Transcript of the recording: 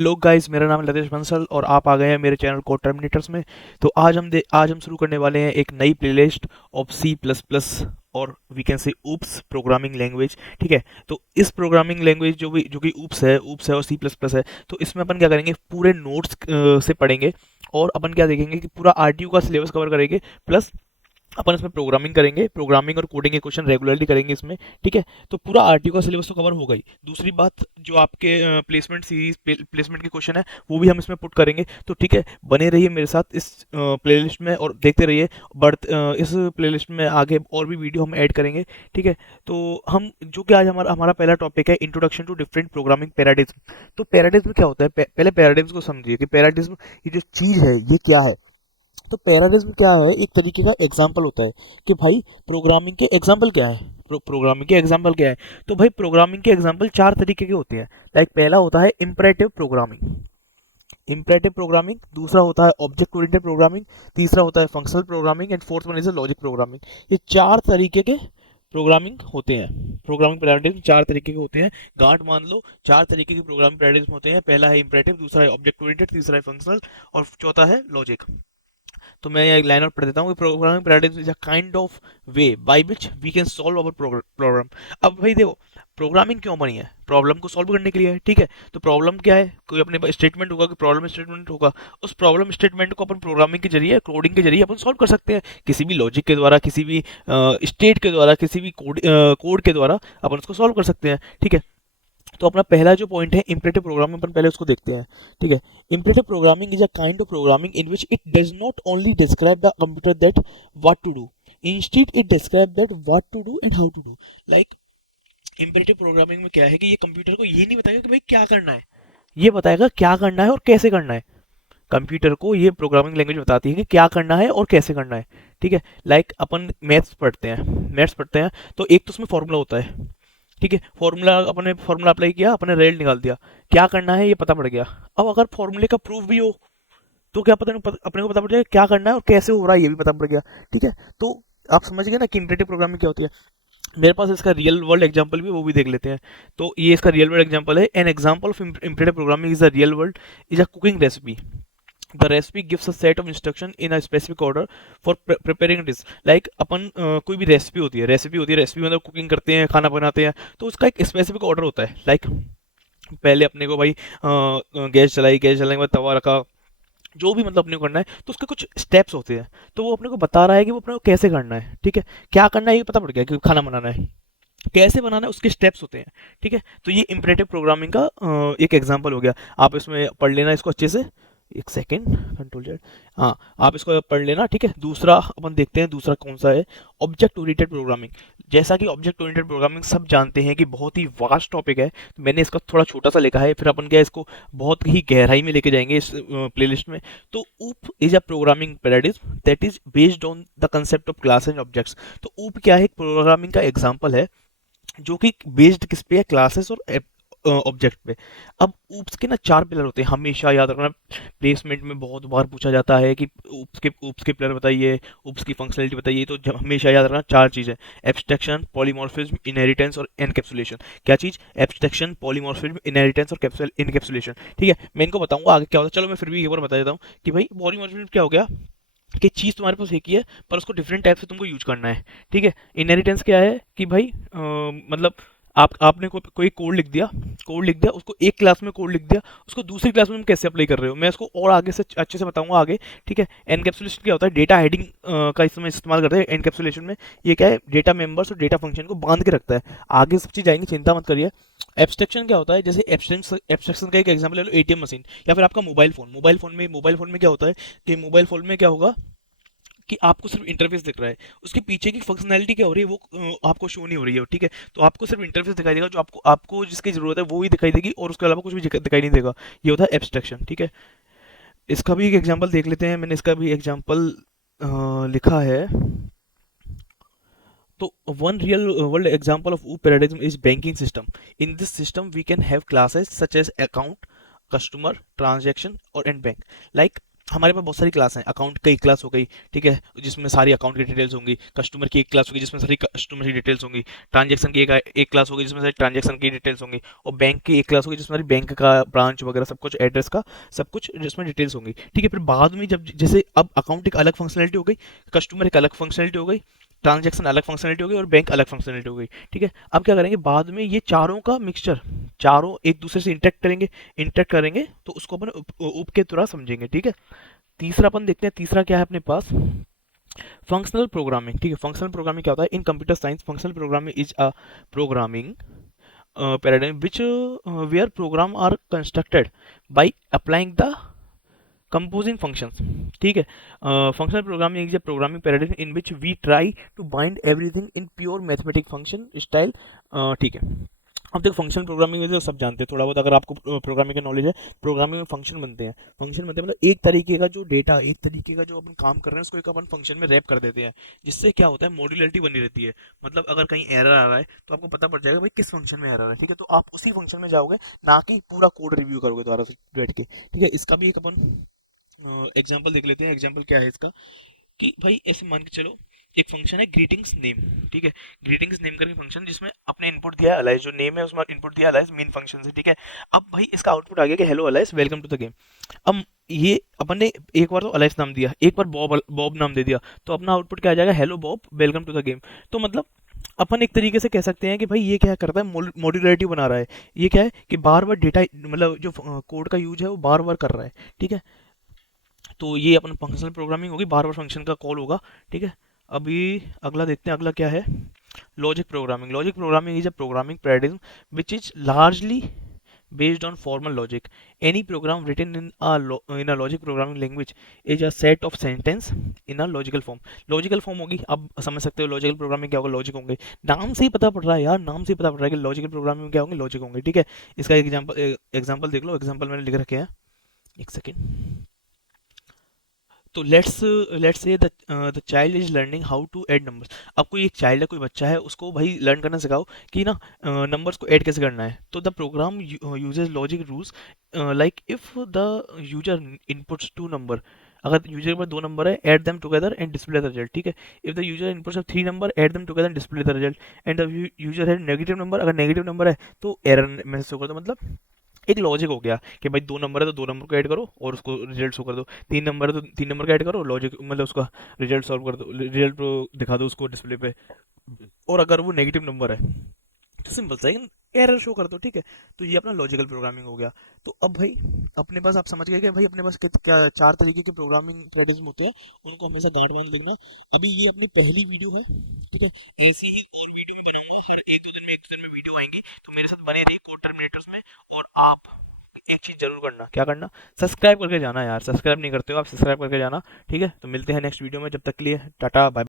Hello guys, मेरा नाम है लतेश बंसल और आप आ गए हैं मेरे चैनल को टर्मिनेटर्स में। तो आज हम शुरू करने वाले हैं एक नई playlist of C plus plus और we can say OOPs programming language. ठीक है। तो इस प्रोग्रामिंग लैंग्वेज जो कि ऊप्स है और सी प्लस प्लस है, तो इसमें अपन क्या करेंगे, पूरे नोट्स से पढ़ेंगे और अपन क्या देखेंगे कि पूरा आरटीयू का सिलेबस कवर करेंगे। प्लस अपन इसमें प्रोग्रामिंग करेंगे, प्रोग्रामिंग और कोडिंग के क्वेश्चन रेगुलरली करेंगे इसमें। ठीक है। तो पूरा आरटीओ का सिलेबस तो कवर हो गई। दूसरी बात, जो आपके प्लेसमेंट सीरीज प्लेसमेंट के क्वेश्चन है वो भी हम इसमें पुट करेंगे। तो ठीक है, बने रहिए मेरे साथ इस प्लेलिस्ट में और देखते रहिए। इस प्लेलिस्ट में आगे और भी वीडियो हम ऐड करेंगे। ठीक है। तो हम जो कि आज हमारा हमारा पहला टॉपिक है introduction to different programming paradigm. तो पैराडिज्म क्या होता है, पहले पैराडिज्म को समझिए कि पैराडिज्म ये जो चीज़ है ये क्या है। तो पैराडिज्म क्या है, एक तरीके का एग्जाम्पल होता है कि भाई प्रोग्रामिंग के एग्जाम्पल क्या है। प्रोग्रामिंग के एग्जाम्पल क्या है। तो भाई प्रोग्रामिंग के एग्जाम्पल चार तरीके के होते हैं। लाइक पहला होता है इम्परेटिव प्रोग्रामिंग। इम्परेटिव प्रोग्रामिंग, दूसरा होता है ऑब्जेक्ट ओरिएंटेड प्रोग्रामिंग, तीसरा होता है functional programming and fourth one is logic programming. ये चार तरीके के प्रोग्रामिंग होते हैं। प्रोग्रामिंग पैराडिज्म चार तरीके के होते हैं। गांठ मान लो, चार तरीके के प्रोग्रामिंग पैराडिज्म होते हैं। पहला है इम्परेटिव, दूसरा है ऑब्जेक्ट ओरिएंटेड, तीसरा है फंक्शनल और चौथा है लॉजिक। तो मैं एक लाइन और पढ़ देता हूँ। Programming paradigm is a kind of way by which we can solve our problem. अब भाई देखो, प्रोग्रामिंग क्यों बनी है, प्रॉब्लम को सॉल्व करने के लिए है। ठीक है। तो प्रॉब्लम क्या है, कोई अपने स्टेटमेंट होगा, कोई प्रॉब्लम स्टेटमेंट होगा। उस प्रॉब्लम स्टेटमेंट को अपन प्रोग्रामिंग के जरिए, कोडिंग के जरिए अपन सॉल्व कर सकते हैं, किसी भी लॉजिक के द्वारा, किसी भी स्टेट के द्वारा, किसी भी कोड के द्वारा अपन उसको सॉल्व कर सकते हैं। ठीक है। तो अपना पहला जो पॉइंट है इम्परेटिव प्रोग्रामिंग, अपन पहले उसको देखते हैं। ठीक है। Imperative programming is a kind of programming in which it does not only describe the computer that what to do, instead it describe that what to do and how to do. Like imperative programming में क्या है कि ये computer को ये नहीं बताएगा कि भाई क्या करना है, ये बताएगा क्या करना है और कैसे करना है। कंप्यूटर को ये प्रोग्रामिंग लैंग्वेज बताती है कि क्या करना है और कैसे करना है। ठीक है। लाइक अपन मैथ्स पढ़ते हैं तो एक तो उसमें फॉर्मूला होता है। ठीक है। फॉर्मूला, अपने फॉर्मूला अप्लाई किया, अपने रेल निकाल दिया, क्या करना है ये पता पड़ गया। अब अगर फॉर्मूले का प्रूफ भी हो तो क्या पता अपने को पता पड़ जाए क्या करना है और कैसे हो रहा है ये भी पता पड़ गया। ठीक है। तो आप समझ गए ना कि इंटरेक्टिव प्रोग्रामिंग क्या होती है। मेरे पास इसका रियल वर्ल्ड एग्जांपल भी, वो भी देख लेते हैं। तो ये इसका रियल वर्ल्ड एग्जांपल है। An example of interactive programming is a real world is a cooking recipe. The recipe gives a set of instruction in a specific order for preparing dish. Like अपन कोई भी recipe मतलब cooking करते हैं, खाना बनाते हैं, तो उसका एक स्पेसिफिक ऑर्डर होता है। लाइक पहले अपने को भाई गैस जलाने के बाद तवा रखा, जो भी मतलब अपने को करना है तो उसके कुछ स्टेप्स होते हैं। तो वो अपने को बता रहा है कि वो अपने को कैसे करना है। ठीक है। क्या करना है ये पता पड़ गया कि खाना बनाना है, कैसे बनाना है उसके स्टेप्स होते हैं। ठीक है। तो ये इंपरेटिव प्रोग्रामिंग का एक एग्जांपल हो गया। आप इसमें पढ़ लेना इसको अच्छे से। एक सेकेंड, कंट्रोल जेड। हाँ, आप इसको पढ़ लेना। ठीक है। दूसरा अपन देखते हैं, दूसरा कौन सा है, ऑब्जेक्ट ओरिएंटेड प्रोग्रामिंग। जैसा कि ऑब्जेक्ट ओरिएंटेड प्रोग्रामिंग सब जानते हैं कि बहुत ही वास्ट टॉपिक है, तो मैंने इसका थोड़ा छोटा सा लिखा है, फिर अपन क्या इसको बहुत ही गहराई में लेके जाएंगे इस प्लेलिस्ट में। तो ऊप is a programming paradigm that is based on the concept of class and objects. तो ऊप क्या है, एक प्रोग्रामिंग का एग्जाम्पल है जो कि बेस्ड किस पे है, क्लासेस और ऑब्जेक्ट पे। अब ऊप्स के ना चार पिलर होते हैं, हमेशा याद रखना। प्लेसमेंट में बहुत बार पूछा जाता है कि ऊप्स के पिलर बताइए, ऊप्स की फंक्शनलिटी बताइए। तो हमेशा याद रखना चार चीज़ें, एब्स्ट्रैक्शन, पॉलीमॉर्फिज्म, इनहेरिटेंस और एनकैप्सुलेशन। क्या चीज़, एब्स्ट्रैक्शन, पॉलीमॉर्फिज्म, इनहेरिटेंस और इनकैप्सुलेशन। ठीक है। मैं इनको बताऊंगा आगे क्या होता है। चलो मैं फिर भी एक बार बता देता हूँ कि भाई पॉलीमॉर्फिज्म क्या हो गया, कि चीज़ तुम्हारे पास एक ही है पर उसको डिफरेंट टाइप से तुमको यूज करना है। ठीक है। इनहेरिटेंस क्या है कि भाई मतलब आपने कोई कोड लिख दिया, उसको एक क्लास में कोड लिख दिया, उसको दूसरी क्लास में तुम कैसे अप्लाई कर रहे हो, मैं इसको और आगे से अच्छे से बताऊंगा आगे। ठीक है। एनकैप्सुलेशन क्या होता है, डेटा हेडिंग का इसमें इस्तेमाल करते हैं एनकैप्सुलेशन में। ये क्या है, डेटा मेंबर्स और डेटा फंक्शन को बांध के रखता है। आगे सब चीज़ आएंगे, चिंता मत करिए। एब्स्ट्रैक्शन क्या होता है, जैसे एब्स्ट्रैक्शन का एक एग्जांपल ले लो, एटीएम मशीन या फिर आपका मोबाइल फोन में क्या होता है कि मोबाइल फोन में क्या होगा कि आपको सिर्फ इंटरफेस दिख रहा है, उसके पीछे की फंक्शनैलिटी क्या हो रही है वो आपको शो नहीं हो रही है। ठीक है। तो आपको सिर्फ इंटरफेस दिखाई देगा, जो आपको आपको जिसकी जरूरत है वो ही दिखाई देगी और उसके अलावा कुछ भी दिखाई नहीं देगा। ये होता है एब्स्ट्रैक्शन। ठीक है। इसका भी एक एग्जांपल देख लेते हैं, मैंने इसका भी एग्जांपल लिखा है। तो one real world example of paradigm is banking system. In this system we can have classes such as account, customer, transaction और एंड बैंक। लाइक हमारे पास बहुत सारी क्लास हैं। अकाउंट की एक क्लास हो गई, ठीक है, जिसमें सारी अकाउंट की डिटेल्स होंगी। कस्टमर की एक क्लास होगी जिसमें सारी कस्टमर की डिटेल्स होंगी। ट्रांजैक्शन की एक क्लास होगी जिसमें सारी ट्रांजैक्शन की डिटेल्स होंगी। और बैंक की एक क्लास होगी जिसमें सारी बैंक का ब्रांच वगैरह सब कुछ, एड्रेस का सब कुछ जिसमें डिटेल्स होंगी। ठीक है, फिर बाद में जब जैसे अब अकाउंट एक अलग फंक्शनलिटी हो गई, कस्टमर एक अलग फंक्शनलिटी हो गई, ट्रांजैक्शन अलग फंक्शनलिटी हो गई और बैंक अलग फंक्शनलिटी हो गई। ठीक है, अब क्या करेंगे, बाद में ये चारों का मिक्सचर, चारों एक दूसरे से इंटरेक्ट करेंगे तो उसको अपन उप के तरह समझेंगे। ठीक है, तीसरा अपन देखते हैं, तीसरा क्या है अपने पास, फंक्शनल प्रोग्रामिंग। ठीक है, फंक्शनल प्रोग्रामिंग क्या होता है इन computer science? Functional programming is a programming paradigm which where program are constructed by applying the composing functions. ठीक है, functional programming is a programming paradigm in which we try to bind everything in pure mathematical function style. ठीक है, अब देखो functional programming में तो सब जानते हैं थोड़ा बहुत, अगर आपको प्रोग्रामिंग का नॉलेज है। प्रोग्रामिंग में फंक्शन बनते हैं, फंक्शन बनते हैं मतलब एक तरीके का जो डेटा, एक तरीके का जो अपन काम कर रहे हैं उसको एक अपन फंक्शन में रैप कर देते हैं, जिससे क्या होता है मॉड्यूलरिटी बनी रहती है। मतलब अगर कहीं एरर आ रहा है तो आपको पता पड़ जाएगा भाई किस फंक्शन में एरर है। ठीक है, तो आप उसी फंक्शन में जाओगे, ना कि पूरा कोड रिव्यू करोगे दोबारा से बैठ के। ठीक है, इसका भी एक अपन एग्जाम्पल देख लेते हैं। एग्जाम्पल क्या है इसका, कि भाई ऐसे मान के चलो एक फंक्शन है ग्रीटिंग्स नेम। ठीक है, ग्रीटिंग्स नेम करके फंक्शन जिसमें अपने इनपुट दिया है अलाइस, जो नेम है उसमें इनपुट दिया अलाइस मेन फंक्शन से। ठीक है, अब भाई इसका आउटपुट आ गया कि hello Alice welcome to the game. अब ये अपन ने एक बार तो अलाइस नाम दिया, एक बार बॉब बॉब नाम दे दिया, तो अपना आउटपुट क्या आ जाएगा, hello Bob welcome to the game. तो मतलब अपन एक तरीके से कह सकते हैं कि भाई ये क्या करता है, मॉड्यूलरिटी बना रहा है। ये क्या है कि बार बार डेटा, मतलब जो कोड का यूज है वो बार बार कर रहा है। ठीक है, तो ये अपन फंक्शनल प्रोग्रामिंग होगी, बार बार फंक्शन का कॉल होगा। ठीक है, अभी अगला देखते हैं, अगला क्या है, logic programming. Logic programming is a programming paradigm which is largely based on formal logic. Any program written in a logic programming language is a set of sentence in a logical form. logical form होगी, अब समझ सकते हो logical programming क्या होगा, logic होंगे। नाम से ही पता पड़ रहा है यार, नाम से ही पता पड़ रहा है कि लॉजिकल प्रोग्रामिंग में क्या होंगे, लॉजिक होंगे। ठीक है, इसका एग्जांपल देख लो, एग्जांपल मैंने लिख रखे हैं, एक सेकेंड। तो let's say the child is learning how to add numbers. अब कोई एक चाइल्ड है, कोई बच्चा है, उसको भाई लर्न करना सिखाओ कि ना नंबर्स को ऐड कैसे करना है। तो the program uses logic rules like if the user inputs two number, अगर यूजर के पास दो नंबर है, add them together and display the result. ठीक है, if the user inputs of three number, add them together and display the result. And the user है negative number, अगर negative number है तो एरर मैसेज शो कर दो। मतलब एक लॉजिक हो गया कि भाई दो नंबर है तो दो नंबर को ऐड करो और उसको रिजल्ट शो कर दो। तीन नंबर है तो तीन नंबर का ऐड करो, लॉजिक मतलब उसका रिजल्ट सॉल्व कर दो, रिजल्ट दिखा दो उसको डिस्प्ले पे। और अगर वो नेगेटिव नंबर है तो सिंपल सा एरर शो कर दो। ठीक है, तो ये अपना लॉजिकल प्रोग्रामिंग हो गया। तो अब भाई अपने पास आप समझ गए कि भाई अपने पास क्या चार तरीके के प्रोग्रामिंग पैटर्न होते हैं, उनको हमेशा गांठ बांध लेना। अभी ये अपनी पहली वीडियो है। ठीक है, ऐसी ही और वीडियो में बनाऊंगा, हर एक दो दिन में, एक दो दिन में वीडियो आएंगी, तो मेरे साथ बने रहिए कोड टर्मिनेटर्स में। और आप एक चीज जरूर करना, क्या करना, सब्सक्राइब करके जाना यार, सब्सक्राइब नहीं करते हो आप, सब्सक्राइब करके जाना। ठीक है, तो मिलते हैं नेक्स्ट वीडियो में, जब तक के लिए टाटा बाय।